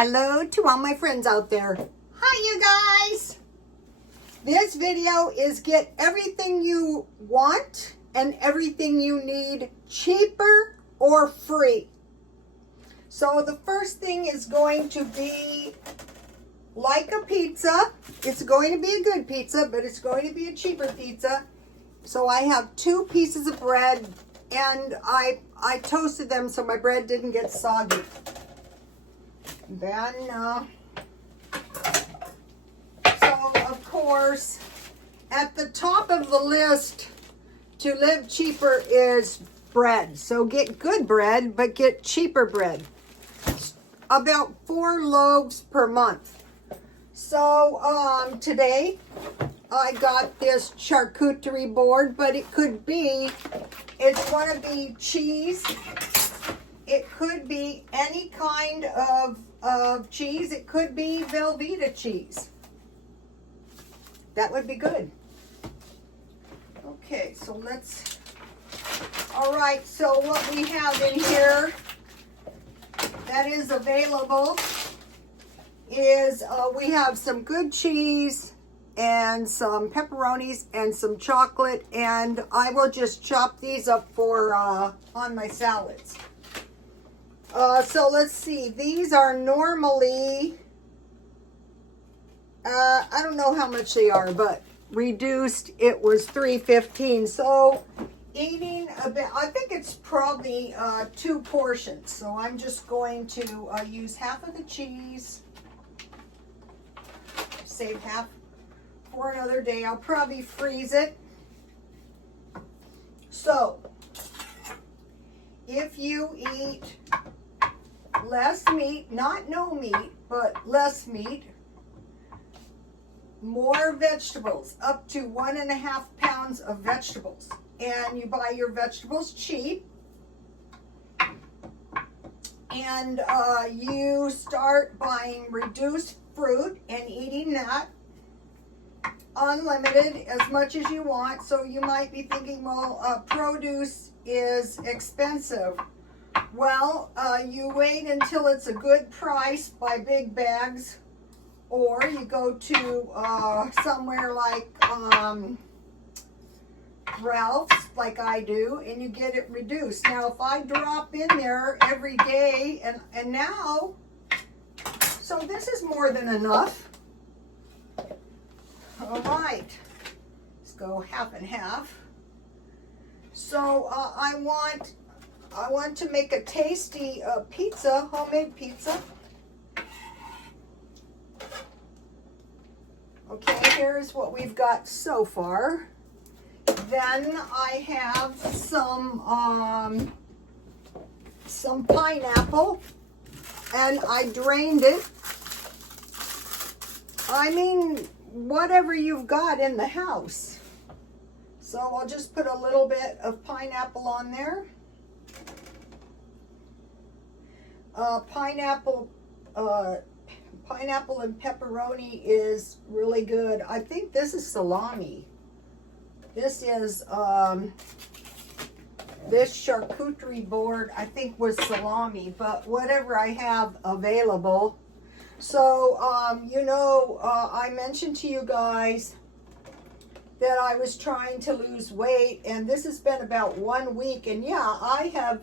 Hello to all my friends out there. Hi, you guys. This video is get everything you want and everything you need cheaper or free. So the first thing is going to be like a pizza. It's going to be a good pizza, but it's going to be a cheaper pizza. So I have 2 pieces of bread, and I toasted them so my bread didn't get soggy. Then, so of course, at the top of the list to live cheaper is bread. So get good bread, but get cheaper bread. About 4 loaves per month. So today I got this charcuterie board, but it could be, it's going to be cheese. It could be any kind of cheese. It could be Velveeta cheese. That would be good. Okay, so let's, all right, so what we have in here that is available is we have some good cheese and some pepperonis and some chocolate, and I will just chop these up for on my salads. So let's see, these are normally, I don't know how much they are, but reduced it was $3.15. So eating a bit, I think it's probably 2 portions. So I'm just going to use half of the cheese, save half for another day. I'll probably freeze it. So if you eat less meat, not no meat, but less meat, more vegetables, up to 1.5 pounds of vegetables, and you buy your vegetables cheap, and you start buying reduced fruit and eating that unlimited as much as you want. So you might be thinking, well, produce is expensive. Well, you wait until it's a good price, buy big bags, or you go to somewhere like Ralph's, like I do, and you get it reduced. Now, if I drop in there every day, and now, so this is more than enough. All right, let's go half and half. So I want to make a tasty pizza, homemade pizza. Okay, here's what we've got so far. Then I have some pineapple, and I drained it. I mean, whatever you've got in the house. So I'll just put a little bit of pineapple on there. Pineapple and pepperoni is really good. I think this is salami. This is, this charcuterie board, I think, was salami, but whatever I have available. So, you know, I mentioned to you guys that I was trying to lose weight, and this has been about 1 week, and yeah,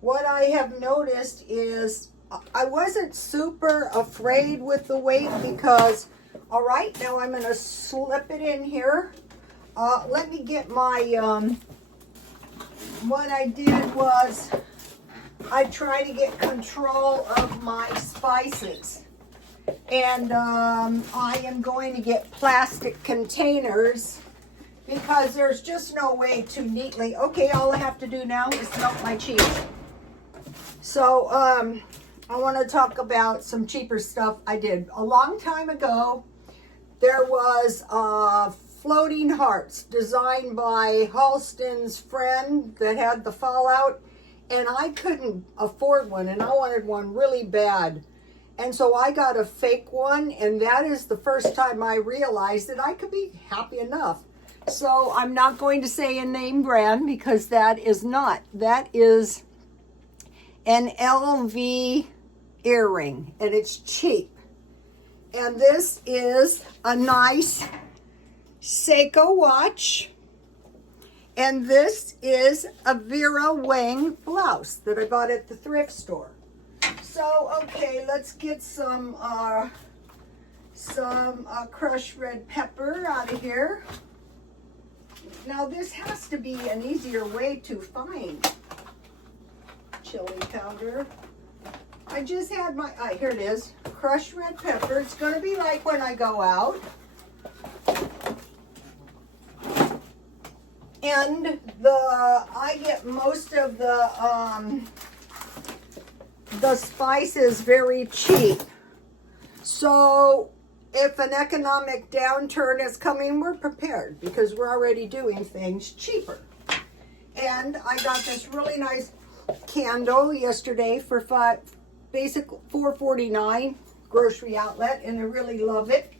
what I have noticed is I wasn't super afraid with the weight because, all right, now I'm going to slip it in here. Let me get my, what I did was I tried to get control of my spices. And I am going to get plastic containers because there's just no way to neatly, okay, all I have to do now is melt my cheese. So, I want to talk about some cheaper stuff I did. A long time ago, there was floating hearts designed by Halston's friend that had the fallout, and I couldn't afford one, and I wanted one really bad. And so I got a fake one, and that is the first time I realized that I could be happy enough. So I'm not going to say a name brand because that is not. That is an LV earring, and it's cheap. And this is a nice Seiko watch. And this is a Vera Wang blouse that I bought at the thrift store. So, okay, let's get some crushed red pepper out of here. Now, this has to be an easier way to find chili powder. I just had my, here it is, crushed red pepper. It's going to be like when I go out. And I get most of the spices very cheap. So if an economic downturn is coming, we're prepared because we're already doing things cheaper. And I got this really nice candle yesterday for $4.49 grocery outlet, and I really love it.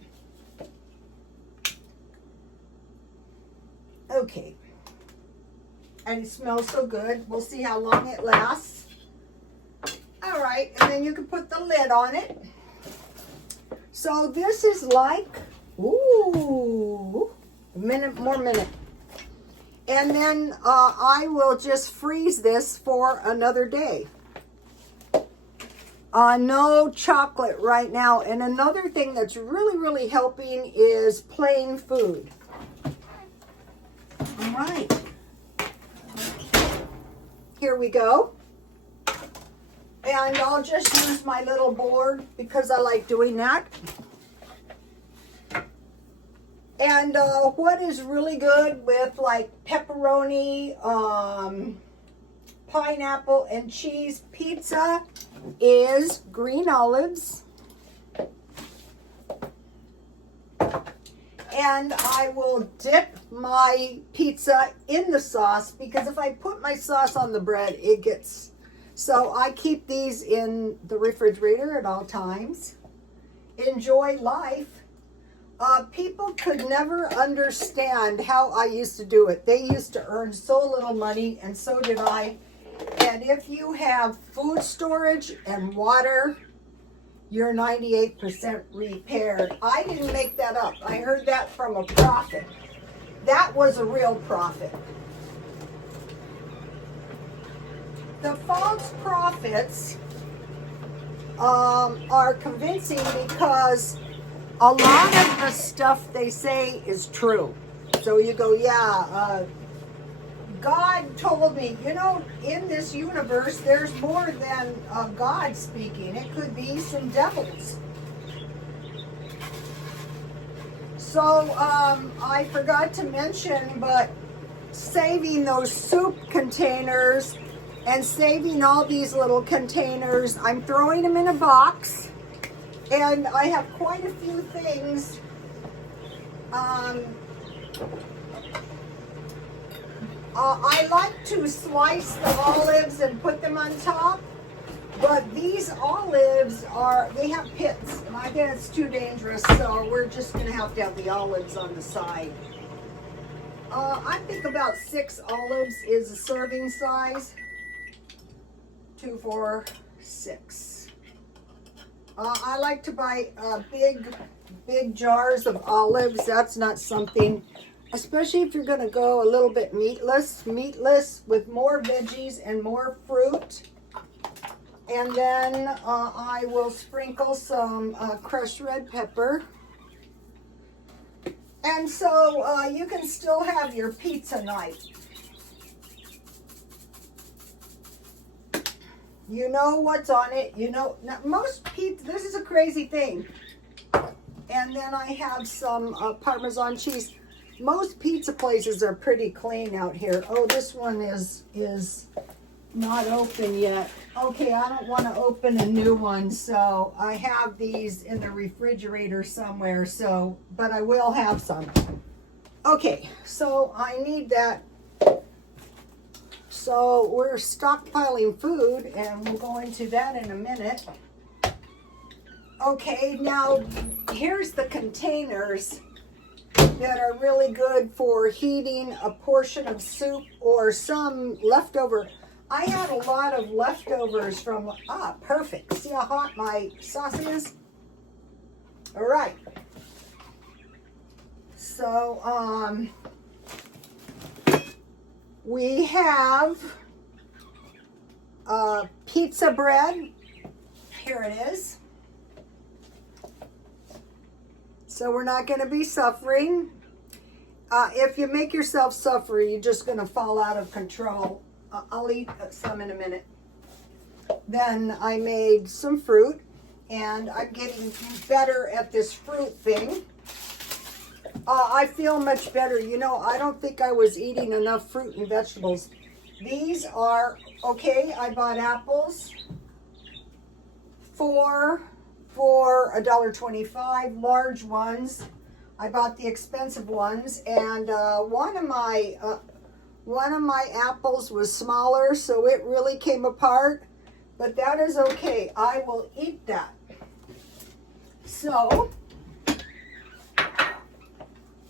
Okay. And it smells so good. We'll see how long it lasts. All right, and then you can put the lid on it. So this is like, ooh, more minute. And then I will just freeze this for another day. No chocolate right now. And another thing that's really, really helping is plain food. All right. Here we go. And I'll just use my little board because I like doing that. And what is really good with like pepperoni, pineapple, and cheese pizza is green olives. And I will dip my pizza in the sauce because if I put my sauce on the bread, it gets... So I keep these in the refrigerator at all times. Enjoy life. People could never understand how I used to do it. They used to earn so little money, and so did I. And if you have food storage and water, you're 98% repaired. I didn't make that up. I heard that from a prophet. That was a real prophet. The false prophets are convincing because a lot of the stuff they say is true. So you go, yeah, God told me, you know, in this universe, there's more than God speaking. It could be some devils. So I forgot to mention, but saving those soup containers and saving all these little containers, I'm throwing them in a box, and I have quite a few things. I like to slice the olives and put them on top, but these olives they have pits, and I think it's too dangerous, so we're just going to have the olives on the side. I think about 6 olives is a serving size. 2, 4, 6. I like to buy big jars of olives. That's not something, especially if you're going to go a little bit meatless with more veggies and more fruit. And then I will sprinkle some crushed red pepper. And so you can still have your pizza night. You know what's on it. You know, most pizza, this is a crazy thing. And then I have some Parmesan cheese. Most pizza places are pretty clean out here. Oh, this one is not open yet. Okay, I don't want to open a new one, so I have these in the refrigerator somewhere, so, but I will have some. Okay, so I need that. So we're stockpiling food, and we'll go into that in a minute. Okay, now here's the containers that are really good for heating a portion of soup or some leftover. I had a lot of leftovers from, perfect. See how hot my sauce is? All right. So, we have pizza bread. Here it is. So we're not going to be suffering. If you make yourself suffer, you're just going to fall out of control. I'll eat some in a minute. Then I made some fruit, and I'm getting better at this fruit thing. I feel much better. You know, I don't think I was eating enough fruit and vegetables. These are, okay, I bought apples for $1.25, large ones. I bought the expensive ones, and one of my apples was smaller, so it really came apart, but that is okay. I will eat that. So,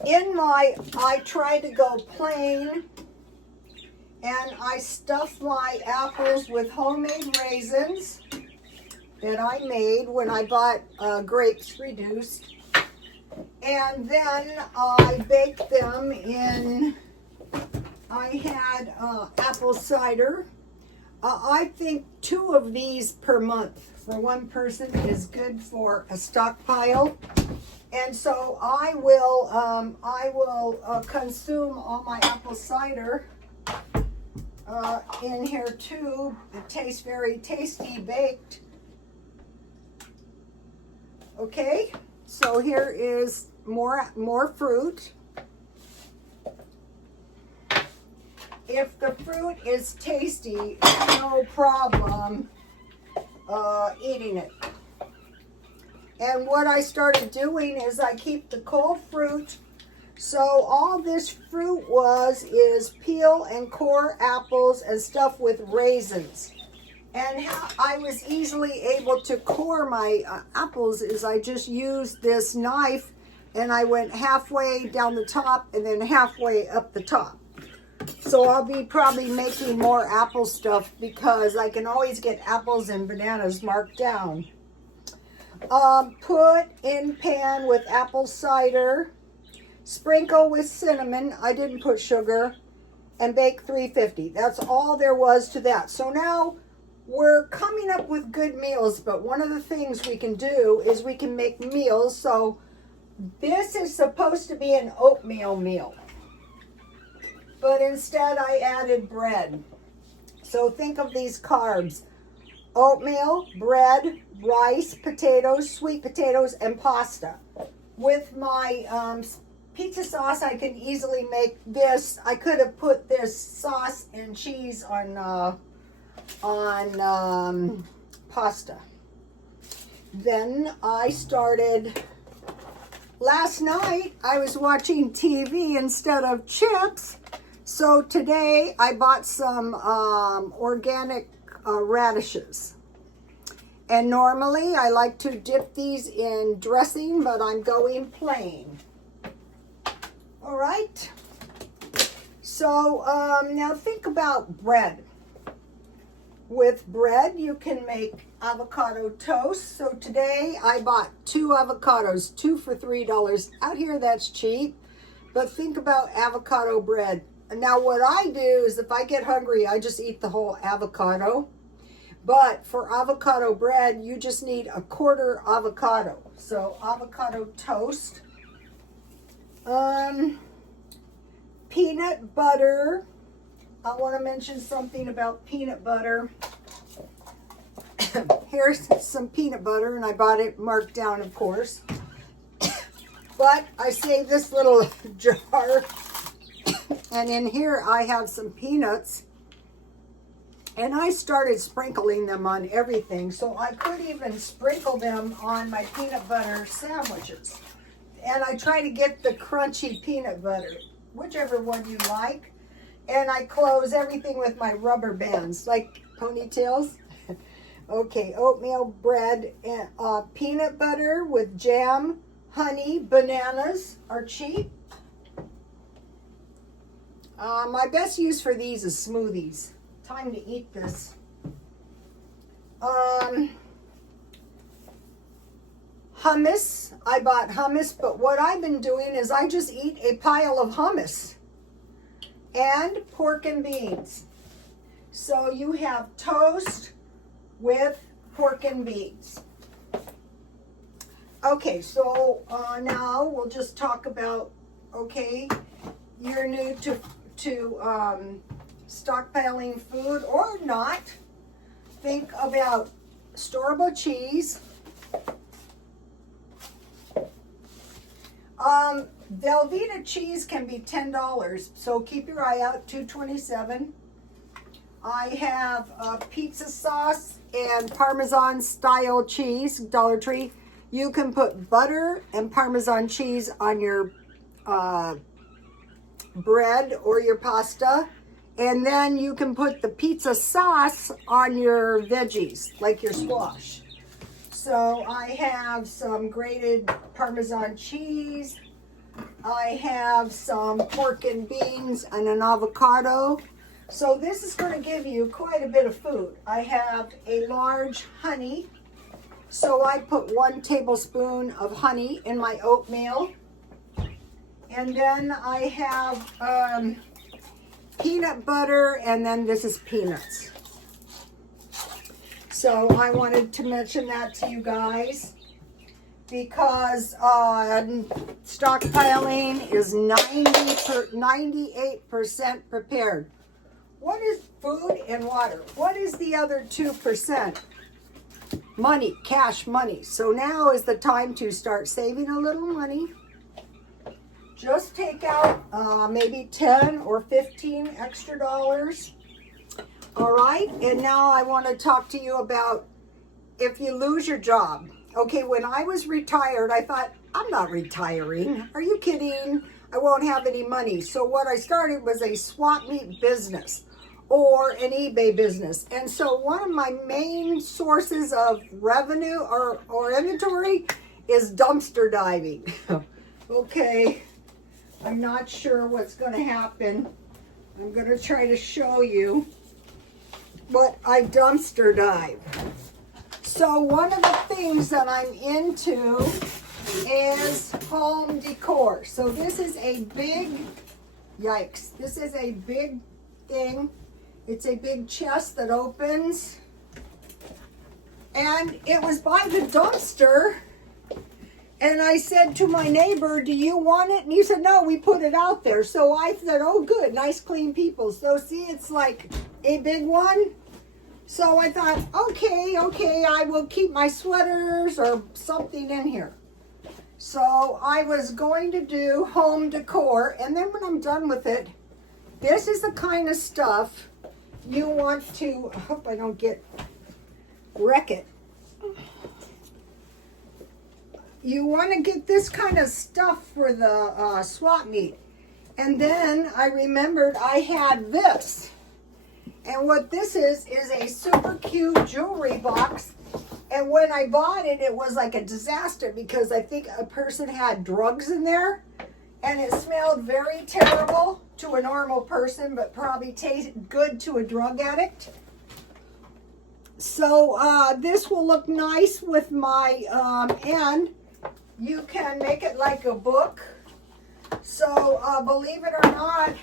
I try to go plain, and I stuff my apples with homemade raisins that I made when I bought grapes reduced. And then I baked them in, I had apple cider. I think 2 of these per month for one person is good for a stockpile. And so I will consume all my apple cider in here too. It tastes very tasty baked. Okay, so here is more fruit. If the fruit is tasty, no problem eating it. And what I started doing is I keep the cold fruit. So all this fruit is peel and core apples and stuff with raisins. And how I was easily able to core my apples is I just used this knife, and I went halfway down the top and then halfway up the top. So I'll be probably making more apple stuff because I can always get apples and bananas marked down. Put in pan with apple cider, sprinkle with cinnamon, I didn't put sugar, and bake 350. That's all there was to that. So now we're coming up with good meals, but one of the things we can do is we can make meals. So this is supposed to be an oatmeal meal, but instead I added bread. So think of these carbs: oatmeal, bread, rice, potatoes, sweet potatoes, and pasta. With my pizza sauce, I can easily make this. I could have put this sauce and cheese on pasta. Then I started, last night I was watching TV instead of chips. So today I bought some organic radishes. And normally I like to dip these in dressing, but I'm going plain. All right. So now think about bread. With bread, you can make avocado toast. So today I bought 2 avocados, 2 for $3. Out here, that's cheap. But think about avocado bread. Now what I do is if I get hungry, I just eat the whole avocado. But for avocado bread, you just need a 1/4 avocado. So avocado toast. Peanut butter. I want to mention something about peanut butter. Here's some peanut butter, and I bought it marked down, of course. But I saved this little jar, and in here I have some peanuts. And I started sprinkling them on everything, so I could even sprinkle them on my peanut butter sandwiches. And I try to get the crunchy peanut butter, whichever one you like. And I close everything with my rubber bands, like ponytails. Okay, oatmeal bread and peanut butter with jam, honey, bananas are cheap. My best use for these is smoothies time to eat this. Hummus. I bought hummus, but what I've been doing is I just eat a pile of hummus and pork and beans. So you have toast with pork and beans. Okay, so now we'll just talk about, okay, you're new to stockpiling food or not. Think about store-bought cheese. Velveeta cheese can be $10, so keep your eye out, $2.27. I have pizza sauce and Parmesan style cheese, Dollar Tree. You can put butter and Parmesan cheese on your bread or your pasta. And then you can put the pizza sauce on your veggies, like your squash. So I have some grated Parmesan cheese. I have some pork and beans and an avocado. So this is going to give you quite a bit of food. I have a large honey. So I put 1 tablespoon of honey in my oatmeal. And then I have peanut butter, and then this is peanuts. So I wanted to mention that to you guys because stockpiling is 98% prepared. What is food and water? What is the other 2%? Money, cash money. So now is the time to start saving a little money. Just take out maybe 10 or 15 extra dollars. All right, and now I want to talk to you about if you lose your job. Okay, when I was retired, I thought, I'm not retiring. Are you kidding? I won't have any money. So what I started was a swap meet business or an eBay business. And so one of my main sources of revenue or inventory is dumpster diving. Okay, I'm not sure what's going to happen. I'm going to try to show you what I dumpster dive. So one of the things that I'm into is home decor. So this is a big, yikes, this is a big thing. It's a big chest that opens. And it was by the dumpster. And I said to my neighbor, do you want it? And he said, no, we put it out there. So I said, oh, good, nice, clean people. So see, it's like a big one. So I thought, okay, I will keep my sweaters or something in here. So I was going to do home decor. And then when I'm done with it, this is the kind of stuff you want to, I hope I don't wreck it. You want to get this kind of stuff for the swap meet. And then I remembered I had this. And what this is a super cute jewelry box. And when I bought it, it was like a disaster because I think a person had drugs in there. And it smelled very terrible to a normal person, but probably tasted good to a drug addict. So this will look nice with my, and you can make it like a book. So believe it or not,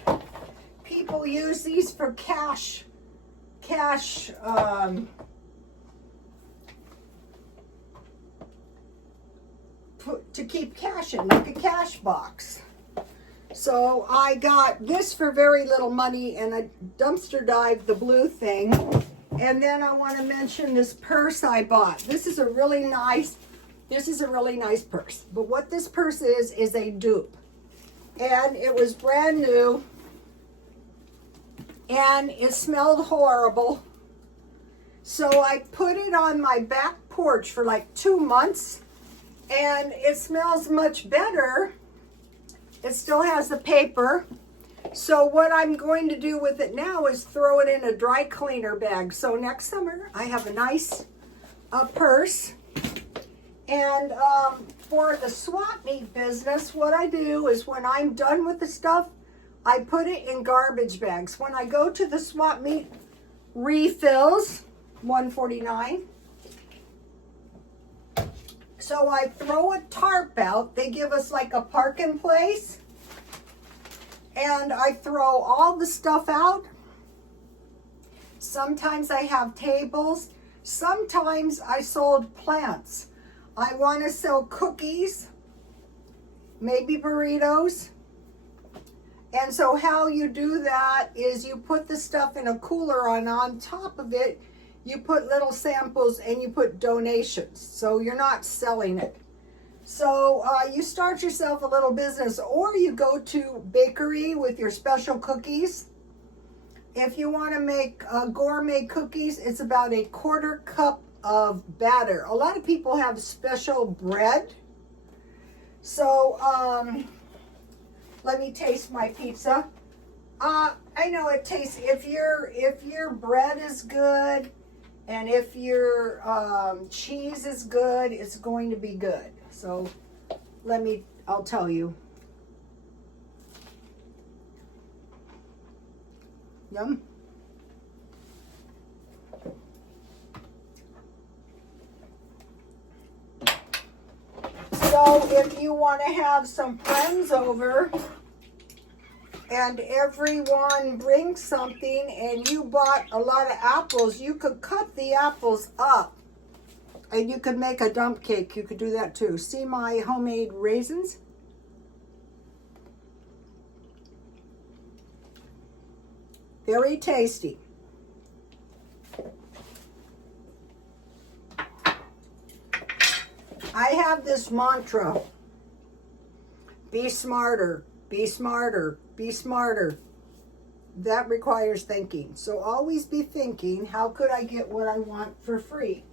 people use these for cash to keep cash in, like a cash box. So I got this for very little money and I dumpster dived the blue thing. And then I want to mention this purse I bought. This is a really nice purse. But what this purse is a dupe. And it was brand new. And it smelled horrible. So I put it on my back porch for like 2 months. And it smells much better. It still has the paper. So what I'm going to do with it now is throw it in a dry cleaner bag. So next summer I have a nice purse. And for the swap meet business, what I do is when I'm done with the stuff, I put it in garbage bags. When I go to the swap meet, refills, $1.49. So I throw a tarp out. They give us like a parking place. And I throw all the stuff out. Sometimes I have tables. Sometimes I sold plants. I want to sell cookies, maybe burritos. And so how you do that is you put the stuff in a cooler, on top of it, you put little samples and you put donations. So you're not selling it. So you start yourself a little business, or you go to bakery with your special cookies. If you want to make gourmet cookies, it's about a 1/4 cup of batter. A lot of people have special bread. So let me taste my pizza. I know it tastes, if your bread is good and if your cheese is good, it's going to be good. So I'll tell you. Yum. So if you want to have some friends over and everyone brings something and you bought a lot of apples, you could cut the apples up and you could make a dump cake. You could do that too. See my homemade raisins? Very tasty. I have this mantra: be smarter, be smarter, be smarter. That requires thinking. So always be thinking, how could I get what I want for free?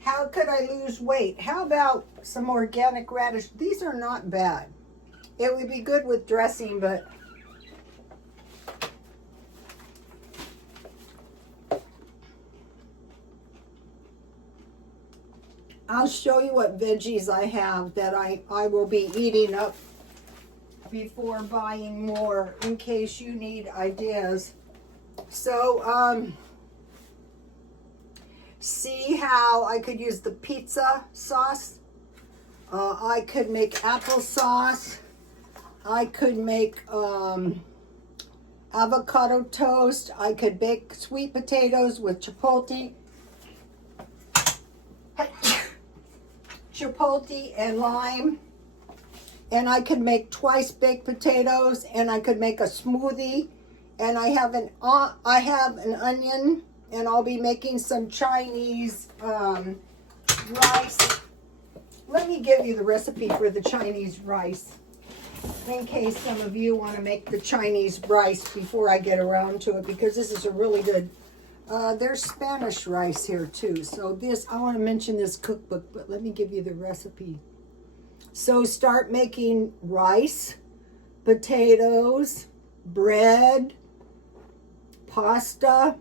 How could I lose weight? How about some organic radish? These are not bad. It would be good with dressing, but I'll show you what veggies I have that I will be eating up before buying more, in case you need ideas. So, see how I could use the pizza sauce. I could make applesauce. I could make avocado toast. I could bake sweet potatoes with chipotle and lime. And I could make twice baked potatoes, and I could make a smoothie. And I have an onion, and I'll be making some Chinese rice. Let me give you the recipe for the Chinese rice, in case some of you want to make the Chinese rice before I get around to it, because this is a really good, there's Spanish rice here too. So I want to mention this cookbook, but let me give you the recipe. So start making rice, potatoes, bread, pasta.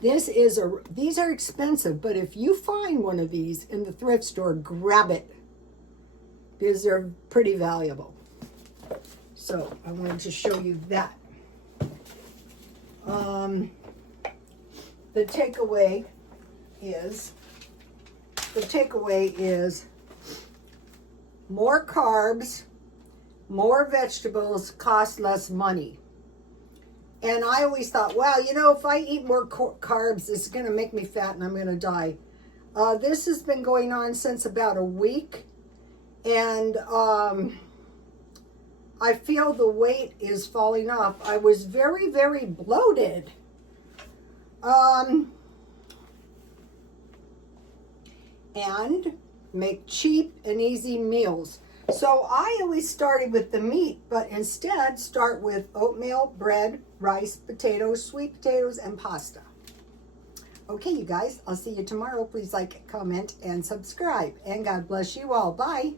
These are expensive, but if you find one of these in the thrift store, grab it, because they're pretty valuable. So I wanted to show you that. The takeaway is more carbs, more vegetables, cost less money. And I always thought, wow, if I eat more carbs, it's going to make me fat and I'm going to die. This has been going on since about a week. And I feel the weight is falling off. I was very, very bloated. And make cheap and easy meals. So I always started with the meat, but instead start with oatmeal, bread, rice, potatoes, sweet potatoes, and pasta. Okay, you guys, I'll see you tomorrow. Please like, comment, and subscribe. And God bless you all. Bye.